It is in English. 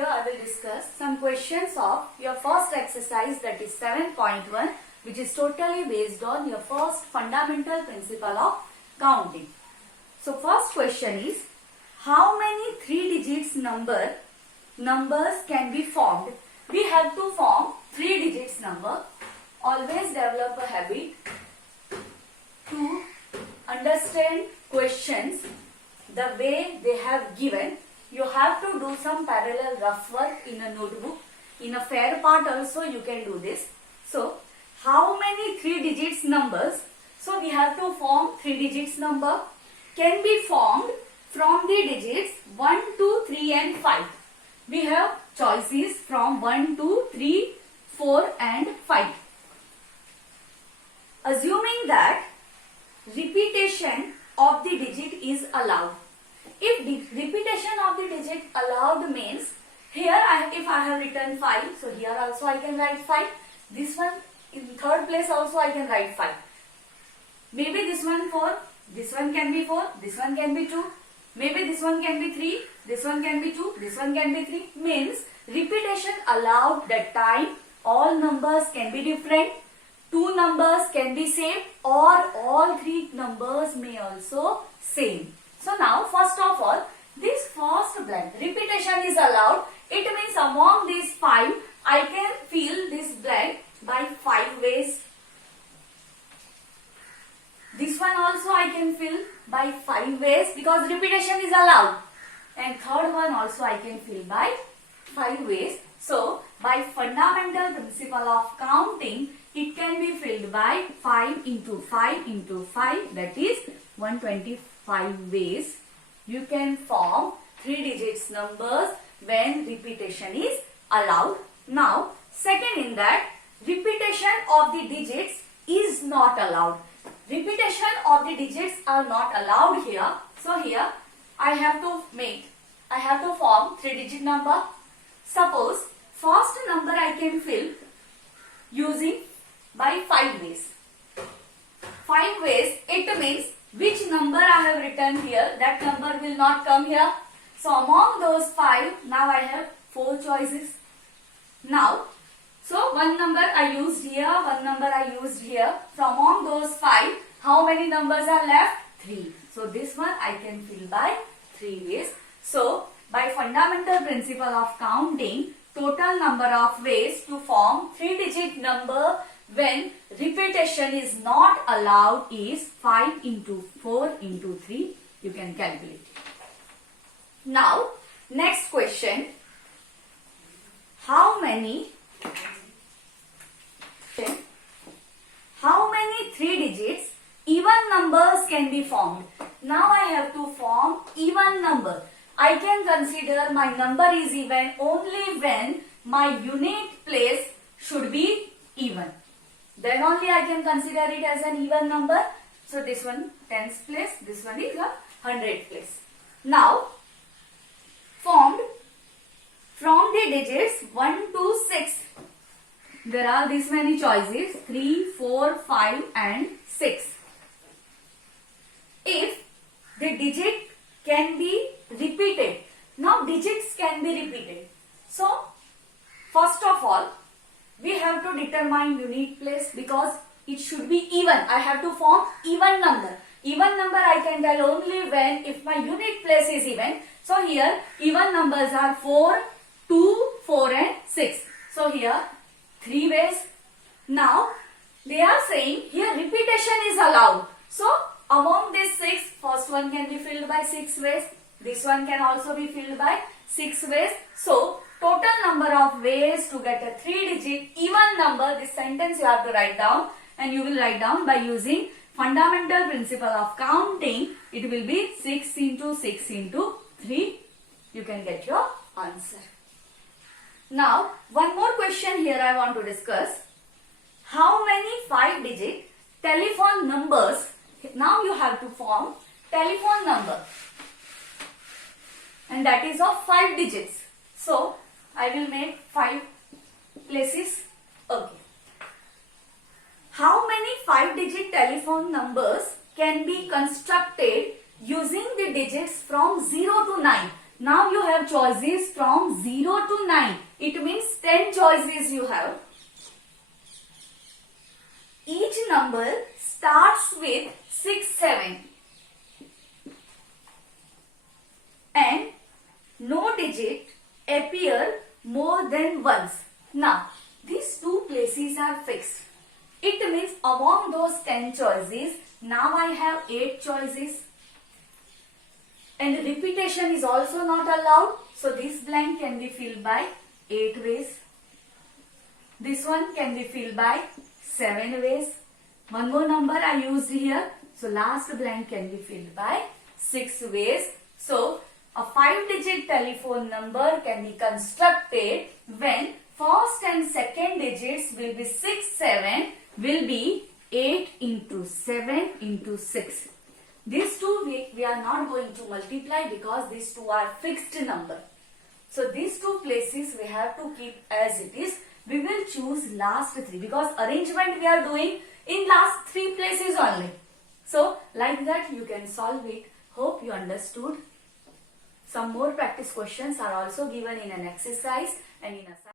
Here I will discuss some questions of your first exercise, that is 7.1, which is totally based on your first fundamental principle of counting. So first question is, how many 3 digits numbers can be formed? We have to form 3 digits number. Always develop a habit to understand questions the way they have given. You have to do some parallel rough work in a notebook. In a fair part also you can do this. So, how many 3 digits numbers? So, we have to form 3 digits number. Can be formed from the digits 1, 2, 3 and 5. We have choices from 1, 2, 3, 4 and 5. Assuming that repetition of the digit is allowed. If repetition of the digit allowed means, here if I have written 5, so here also I can write 5. This one in third place also I can write 5. Maybe this one 4, this one can be 4, this one can be 2. Maybe this one can be 3, this one can be 2, this one can be 3. Means repetition allowed, that time all numbers can be different. 2 numbers can be same or all 3 numbers may also same. So now first of all, this first blank, repetition is allowed. It means among these 5, I can fill this blank by 5 ways. This one also I can fill by 5 ways because repetition is allowed. And third one also I can fill by 5 ways. So by fundamental principle of counting, it can be filled by 5 into 5 into 5, that is 125 ways. You can form 3 digits numbers when repetition is allowed. Now, second in that, repetition of the digits is not allowed. Repetition of the digits are not allowed here. So here I have to form 3 digit number. Suppose first number I can fill using by 5 ways. 5 ways, it means which number I have written here, that number will not come here. So among those 5, now I have 4 choices. Now, so one number I used here, one number I used here. So among those 5, how many numbers are left? 3. So this one I can fill by 3 ways. So by fundamental principle of counting, total number of ways to form 3 digit number when repetition is not allowed is 5 into 4 into 3. You can calculate. Now, next question. How many 3 digits even numbers can be formed? Now I have to form even number. I can consider my number is even only when my unit place should be even. Then only I can consider it as an even number. So this one 10th place, this one is a 100th place. Now, formed from the digits 1 to 6. There are this many choices, 3, 4, 5 and 6. If the digit can be repeated. Now digits can be repeated. So, first of all, we have to determine unit place because it should be even. I have to form even number. Even number I can tell only when if my unit place is even. So here even numbers are 4, 2, 4 and 6. So here 3 ways. Now they are saying here repetition is allowed. So among these 6, first one can be filled by 6 ways. This one can also be filled by 6 ways. So total number of ways to get a 3 digit even number, this sentence you have to write down, and you will write down by using fundamental principle of counting. It will be 6 into 6 into 3. You can get your answer. Now, one more question here I want to discuss. How many 5 digit telephone numbers? Now you have to form telephone number, and that is of 5 digits. So, I will make 5 places. Okay. How many 5 digit telephone numbers can be constructed using the digits from 0 to 9? Now you have choices from 0 to 9. It means 10 choices you have. Each number starts with 6, 7. And no digit appear more than once. Now, these two places are fixed. It means among those 10 choices, now I have 8 choices. And repetition is also not allowed. So this blank can be filled by 8 ways. This one can be filled by 7 ways. One more number I used here. So last blank can be filled by 6 ways. So a 5-digit telephone number can be constructed when first and second digits will be 6, 7 will be 8 into 7 into 6. These two we are not going to multiply because these two are fixed number. So these two places we have to keep as it is. We will choose last 3 because arrangement we are doing in last 3 places only. So like that you can solve it. Hope you understood. Some more practice questions are also given in an exercise and in a